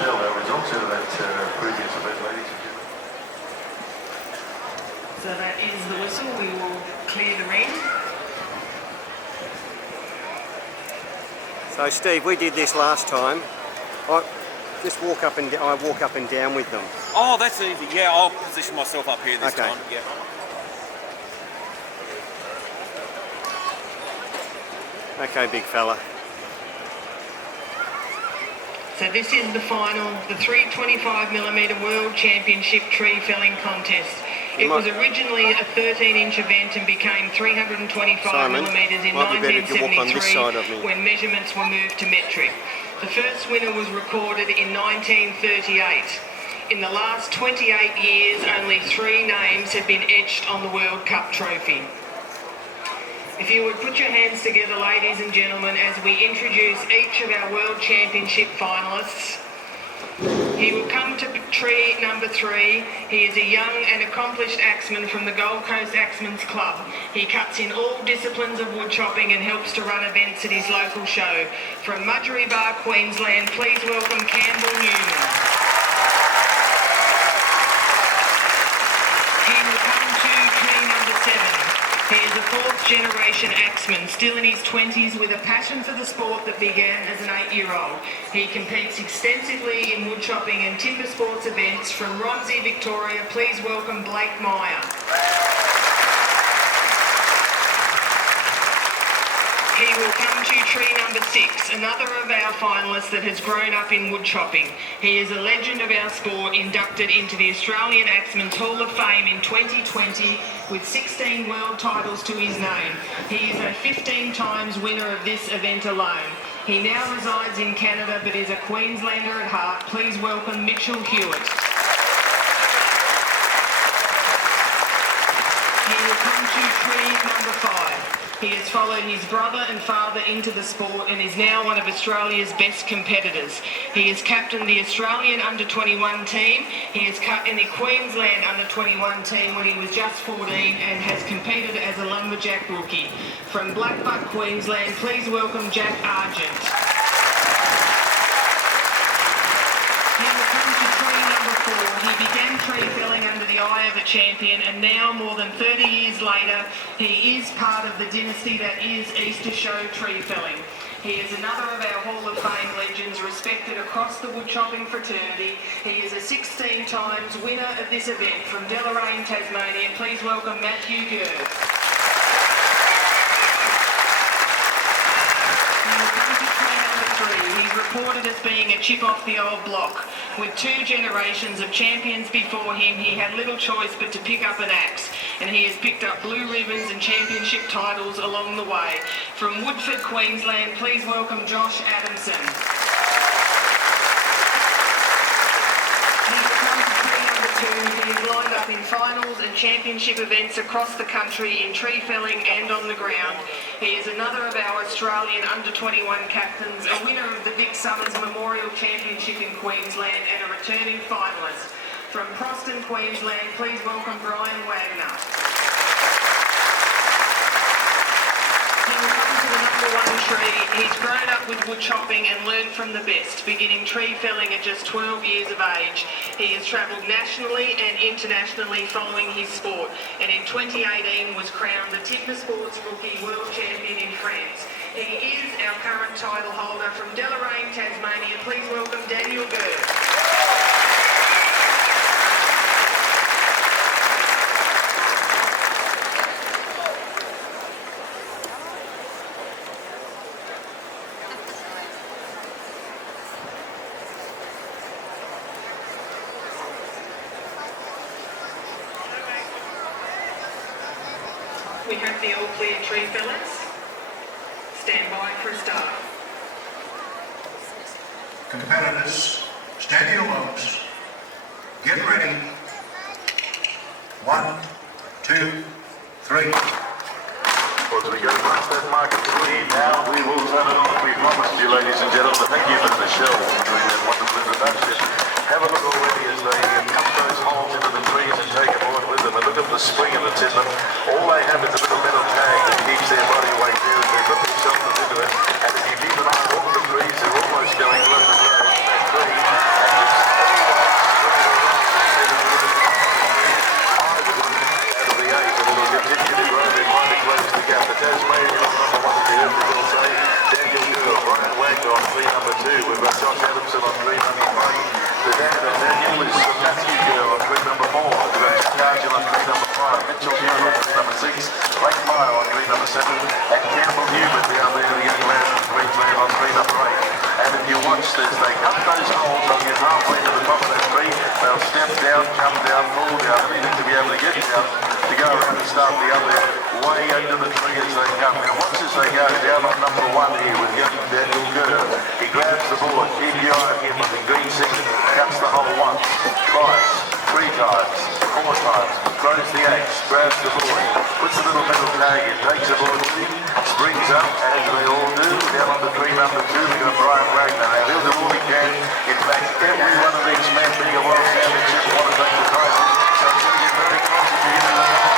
Michelle, our results out of that previous event, ladies and gentlemen. So that is the whistle. We will clear the ring. So Steve, we did this last time. I walk up and down with them. Oh, that's easy. Yeah, I'll position myself up here this time. Yeah. Okay, big fella. So this is the final, the 325mm World Championship tree felling contest. It was originally a 13-inch event and became 325mm in 1973 when measurements were moved to metric. The first winner was recorded in 1938. In the last 28 years, only 3 names have been etched on the World Cup trophy. If you would put your hands together, ladies and gentlemen, as we introduce each of our World Championship finalists. He will come to tree number 3. He is a young and accomplished axeman from the Gold Coast Axemen's Club. He cuts in all disciplines of woodchopping and helps to run events at his local show. From Mudgee Bar, Queensland, please welcome Campbell Newman. He will come to tree number 7. He is a 4th generation axeman, still in his 20s with a passion for the sport that began as an 8-year-old. He competes extensively in woodchopping and timber sports events. From Romsey, Victoria, please welcome Blake Meyer. He will come to tree number 6, another of our finalists that has grown up in woodchopping. He is a legend of our sport, inducted into the Australian Axemen's Hall of Fame in 2020 with 16 world titles to his name. He is a 15 times winner of this event alone. He now resides in Canada but is a Queenslander at heart. Please welcome Mitchell Hewitt. He will come to tree number 5. He has followed his brother and father into the sport and is now one of Australia's best competitors. He has captained the Australian under-21 team. He has cut in the Queensland under-21 team when he was just 14 and has competed as a lumberjack rookie. From Blackbuck, Queensland, please welcome Jack Argent. He will come to tree number 4. He began tree felling under the eye of a champion, and now, more than 30 years later, he is part of the dynasty that is Easter Show tree felling. He is another of our Hall of Fame legends, respected across the woodchopping fraternity. He is a 16 times winner of this event. From Deloraine, Tasmania, please welcome Matthew Girves. He's reported as being a chip off the old block. With 2 generations of champions before him, he had little choice but to pick up an axe, and he has picked up blue ribbons and championship titles along the way. From Woodford, Queensland, please welcome Josh Adamson. He is lined up in finals and championship events across the country in tree felling and on the ground. He is another of our Australian under-21 captains, a winner of the Vic Summers Memorial Championship in Queensland and a returning finalist. From Proston, Queensland, please welcome Brian Wagner. He will come to the number 1 tree. He's grown up with woodchopping and learned from the best, beginning tree felling at just 12 years of age. He has travelled nationally and internationally following his sport, and in 2018 was crowned the Timber Sports Rookie World Champion in France. He is our current title holder. From Deloraine, Tasmania, please welcome Daniel Girves. We have the all clear tree fellers. Stand by for a start. Competitors, steady your logs. Get ready. 1, 2, 3. Well, as we go past that mark of 3, now we will turn it on. We promised you, ladies and gentlemen. Thank you, Miss Michelle, for doing that wonderful introduction. Have a look already as they cut those holes into the trees and take them on with them. And look at the spring in the timber. All they have is a little metal tag that keeps their body weight there as they put themselves into it. And if you keep an eye on all the trees, they're almost going low to low on that tree. now to go around and start the other way under the tree as they come. Now watch as they go down on number 1 here with young Daniel Girves. He grabs the board, keep your eye on him with the green seat, cuts the hole once, twice, 3 times, 4 times, throws the axe, grabs the board, puts a little metal tag in, takes the board with him, springs up as they all do, down on the tree number 2, we've got Brian Wagner. Now he'll do all he can. In fact, every one of these men being a world championship want to take the prizes, so it's going to get very close at the end of the day.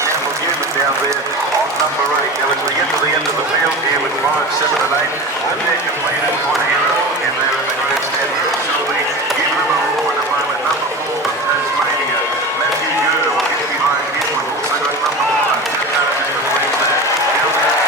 Campbell Newman down there on number 8. Now as we get to the end of the field here with 5, 7 and 8, and they're completed one hero in there in the grandstand. So we give them a roar at the moment. Number 4 from Tasmania, Matthew Girves will get behind him. We've also got number 1, Adamson down there.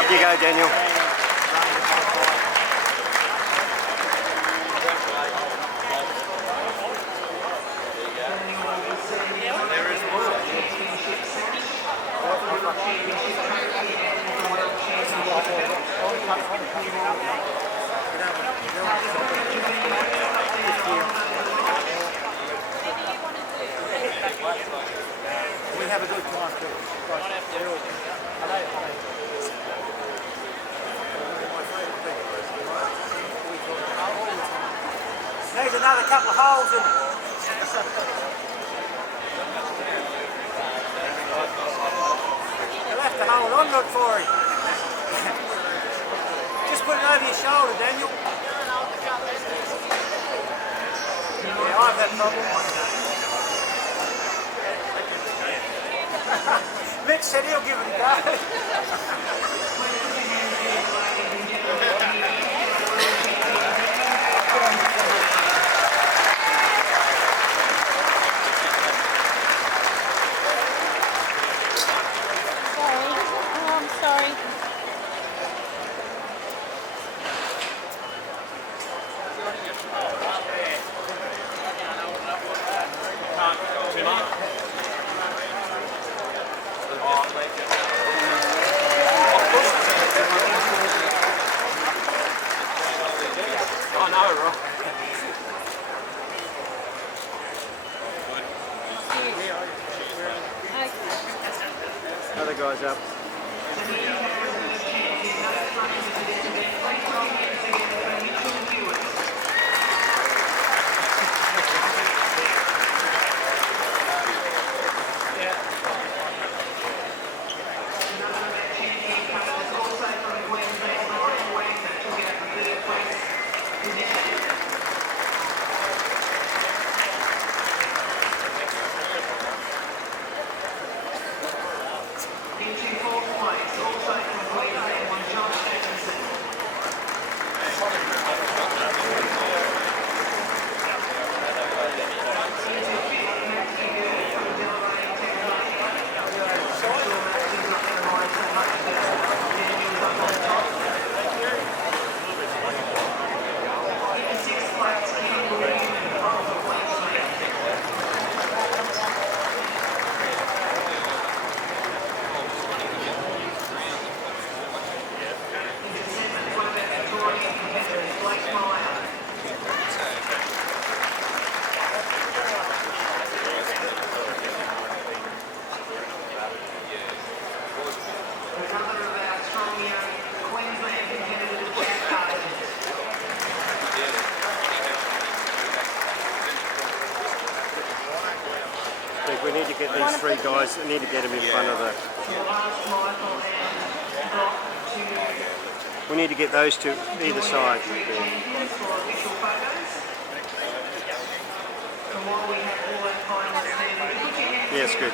Up you go, Daniel. We have a good time too. Needs another couple of holes in it. You'll have to hold on, look for it. Just put it over your shoulder, Daniel. Yeah, I have that problem. Mitch said he'll give it a go. Other guys up. good. We need to get these three guys. We need to get them in front of the. We need to get those to either side. Yes, good.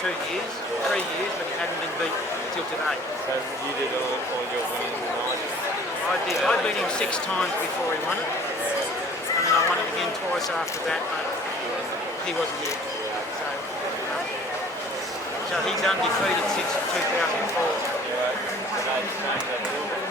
2 years, 3 years, but he hadn't been beat till today. So you did all your winning tonight? I did. I beat him 6 times before he won it, and then I won it again twice after that, but he wasn't here. So he's undefeated since 2004. Anyway, today's changed that a little bit.